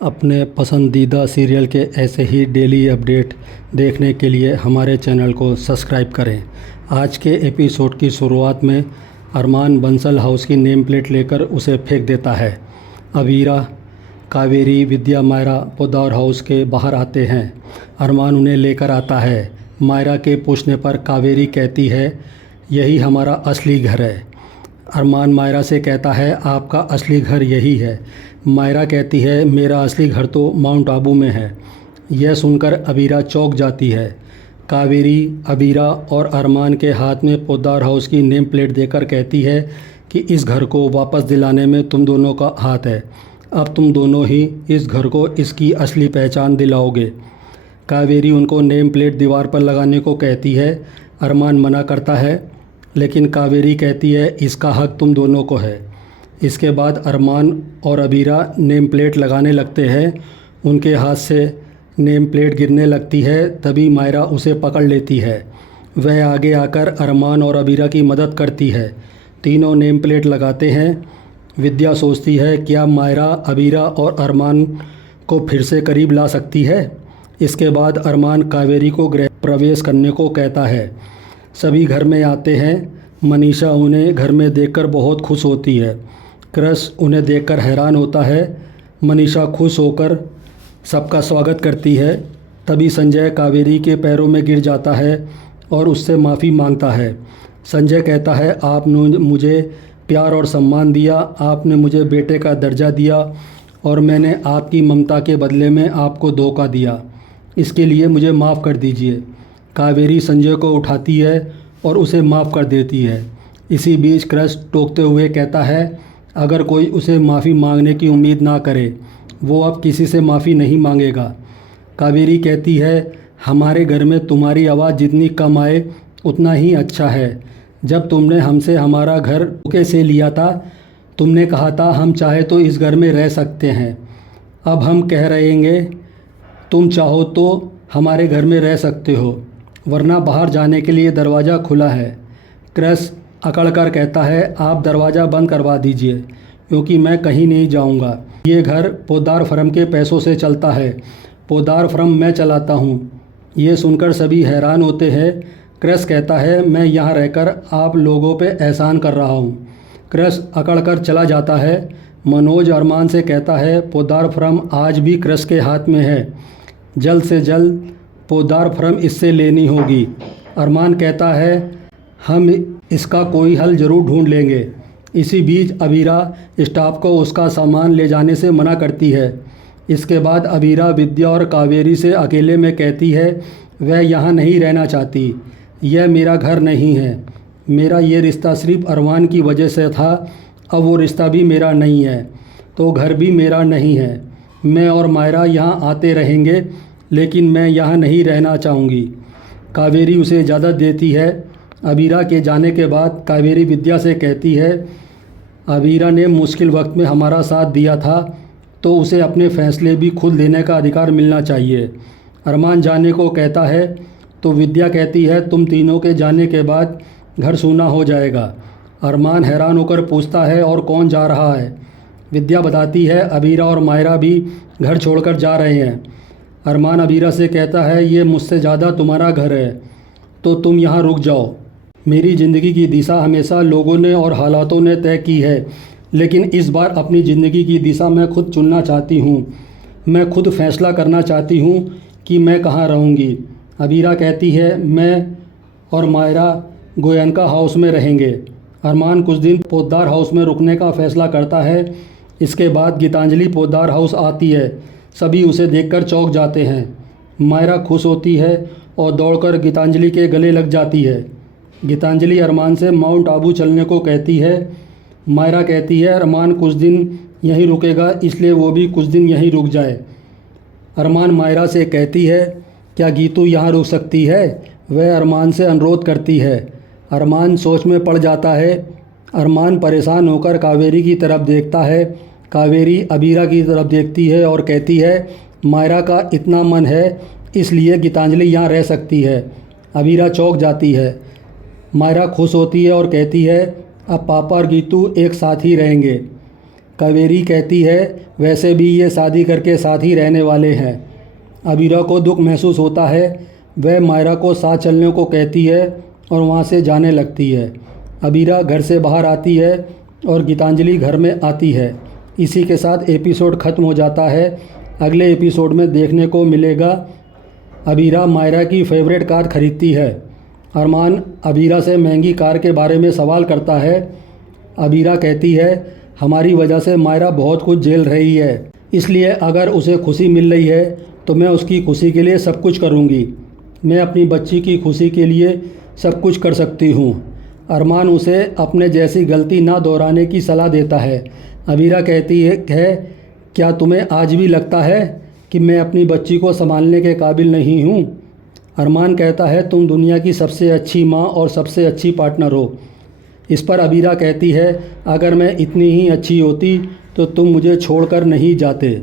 अपने पसंदीदा सीरियल के ऐसे ही डेली अपडेट देखने के लिए हमारे चैनल को सब्सक्राइब करें। आज के एपिसोड की शुरुआत में अरमान बंसल हाउस की नेम प्लेट लेकर उसे फेंक देता है। अबीरा, कावेरी, विद्या, मायरा पोद्दार हाउस के बाहर आते हैं। अरमान उन्हें लेकर आता है। मायरा के पूछने पर कावेरी कहती है, यही हमारा असली घर है। अरमान मायरा से कहता है, आपका असली घर यही है। मायरा कहती है, मेरा असली घर तो माउंट आबू में है। यह सुनकर अबीरा चौंक जाती है। कावेरी अबीरा और अरमान के हाथ में पोद्दार हाउस की नेम प्लेट देकर कहती है कि इस घर को वापस दिलाने में तुम दोनों का हाथ है। अब तुम दोनों ही इस घर को इसकी असली पहचान दिलाओगे। कावेरी उनको नेम प्लेट दीवार पर लगाने को कहती है। अरमान मना करता है, लेकिन कावेरी कहती है, इसका हक तुम दोनों को है। इसके बाद अरमान और अबीरा नेम प्लेट लगाने लगते हैं। उनके हाथ से नेम प्लेट गिरने लगती है। तभी मायरा उसे पकड़ लेती है। वह आगे आकर अरमान और अबीरा की मदद करती है। तीनों नेम प्लेट लगाते हैं। विद्या सोचती है, क्या मायरा अबीरा और अरमान को फिर से करीब ला सकती है। इसके बाद अरमान कावेरी को गृह प्रवेश करने को कहता है। सभी घर में आते हैं। मनीषा उन्हें घर में देखकर बहुत खुश होती है। क्रश उन्हें देखकर हैरान होता है। मनीषा खुश होकर सबका स्वागत करती है। तभी संजय कावेरी के पैरों में गिर जाता है और उससे माफ़ी मांगता है। संजय कहता है, आपने मुझे प्यार और सम्मान दिया, आपने मुझे बेटे का दर्जा दिया और मैंने आपकी ममता के बदले में आपको धोखा दिया। इसके लिए मुझे माफ़ कर दीजिए। कावेरी संजय को उठाती है और उसे माफ़ कर देती है। इसी बीच क्रश टोकते हुए कहता है, अगर कोई उसे माफ़ी मांगने की उम्मीद ना करे, वो अब किसी से माफ़ी नहीं मांगेगा। कावेरी कहती है, हमारे घर में तुम्हारी आवाज़ जितनी कम आए उतना ही अच्छा है। जब तुमने हमसे हमारा घर धोखे से लिया था, तुमने कहा था हम चाहे तो इस घर में रह सकते हैं। अब हम कह रहेंगे, तुम चाहो तो हमारे घर में रह सकते हो, वरना बाहर जाने के लिए दरवाज़ा खुला है। क्रश अकड़ कर कहता है, आप दरवाज़ा बंद करवा दीजिए, क्योंकि मैं कहीं नहीं जाऊंगा। ये घर पोद्दार फर्म के पैसों से चलता है। पोद्दार फर्म मैं चलाता हूँ। ये सुनकर सभी हैरान होते हैं। क्रश कहता है, मैं यहाँ रहकर आप लोगों पे एहसान कर रहा हूँ। क्रश अकड़ कर चला जाता है। मनोज अरमान से कहता है, पोद्दार फर्म आज भी क्रश के हाथ में है। जल्द से जल्द पोद्दार फर्म इससे लेनी होगी। अरमान कहता है, हम इसका कोई हल ज़रूर ढूंढ लेंगे। इसी बीच अबीरा स्टाफ को उसका सामान ले जाने से मना करती है। इसके बाद अबीरा विद्या और कावेरी से अकेले में कहती है, वह यहाँ नहीं रहना चाहती। यह मेरा घर नहीं है। मेरा ये रिश्ता सिर्फ अरमान की वजह से था। अब वो रिश्ता भी मेरा नहीं है, तो घर भी मेरा नहीं है। मैं और मायरा यहाँ आते रहेंगे, लेकिन मैं यहाँ नहीं रहना चाहूँगी। कावेरी उसे इजाज़त देती है। अबीरा के जाने के बाद कावेरी विद्या से कहती है, अबीरा ने मुश्किल वक्त में हमारा साथ दिया था, तो उसे अपने फ़ैसले भी खुद लेने का अधिकार मिलना चाहिए। अरमान जाने को कहता है तो विद्या कहती है, तुम तीनों के जाने के बाद घर सूना हो जाएगा। अरमान हैरान होकर पूछता है, और कौन जा रहा है। विद्या बताती है, अबीरा और मायरा भी घर छोड़कर जा रहे हैं। अरमान अबीरा से कहता है, ये मुझसे ज़्यादा तुम्हारा घर है, तो तुम यहाँ रुक जाओ। मेरी ज़िंदगी की दिशा हमेशा लोगों ने और हालातों ने तय की है, लेकिन इस बार अपनी ज़िंदगी की दिशा मैं खुद चुनना चाहती हूँ। मैं खुद फैसला करना चाहती हूँ कि मैं कहाँ रहूँगी। अबीरा कहती है, मैं और मायरा गोयनका हाउस में रहेंगे। अरमान कुछ दिन पोद्दार हाउस में रुकने का फ़ैसला करता है। इसके बाद गीतांजलि पोद्दार हाउस आती है। सभी उसे देखकर चौंक जाते हैं। मायरा खुश होती है और दौड़कर गीतांजलि के गले लग जाती है। गीतांजलि अरमान से माउंट आबू चलने को कहती है। मायरा कहती है, अरमान कुछ दिन यहीं रुकेगा, इसलिए वो भी कुछ दिन यहीं रुक जाए। अरमान मायरा से कहती है, क्या गीतू यहाँ रुक सकती है। वह अरमान से अनुरोध करती है। अरमान सोच में पड़ जाता है। अरमान परेशान होकर कावेरी की तरफ देखता है। कावेरी अबीरा की तरफ देखती है और कहती है, मायरा का इतना मन है, इसलिए गीतांजलि यहाँ रह सकती है। अबीरा चौंक जाती है। मायरा खुश होती है और कहती है, अब पापा और गीतू एक साथ ही रहेंगे। कावेरी कहती है वैसे भी ये शादी करके साथ ही रहने वाले हैं। अबीरा को दुख महसूस होता है। वह मायरा को साथ चलने को कहती है और वहाँ से जाने लगती है। अबीरा घर से बाहर आती है और गीतांजलि घर में आती है। इसी के साथ एपिसोड ख़त्म हो जाता है। अगले एपिसोड में देखने को मिलेगा अबीरा मायरा की फेवरेट कार खरीदती है। अरमान अबीरा से महंगी कार के बारे में सवाल करता है। अबीरा कहती है हमारी वजह से मायरा बहुत कुछ झेल रही है, इसलिए अगर उसे खुशी मिल रही है तो मैं उसकी खुशी के लिए सब कुछ करूँगी। मैं अपनी बच्ची की खुशी के लिए सब कुछ कर सकती हूँ। अरमान उसे अपने जैसी गलती ना दोहराने की सलाह देता है। अबीरा कहती है क्या तुम्हें आज भी लगता है कि मैं अपनी बच्ची को संभालने के काबिल नहीं हूँ? अरमान कहता है तुम दुनिया की सबसे अच्छी माँ और सबसे अच्छी पार्टनर हो। इस पर अबीरा कहती है अगर मैं इतनी ही अच्छी होती तो तुम मुझे छोड़कर नहीं जाते।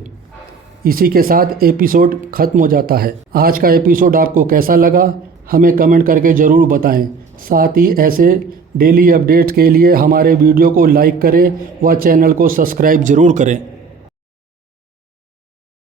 इसी के साथ एपिसोड ख़त्म हो जाता है। आज का एपिसोड आपको कैसा लगा हमें कमेंट करके ज़रूर बताएं। साथ ही ऐसे डेली अपडेट्स के लिए हमारे वीडियो को लाइक करें व चैनल को सब्सक्राइब ज़रूर करें।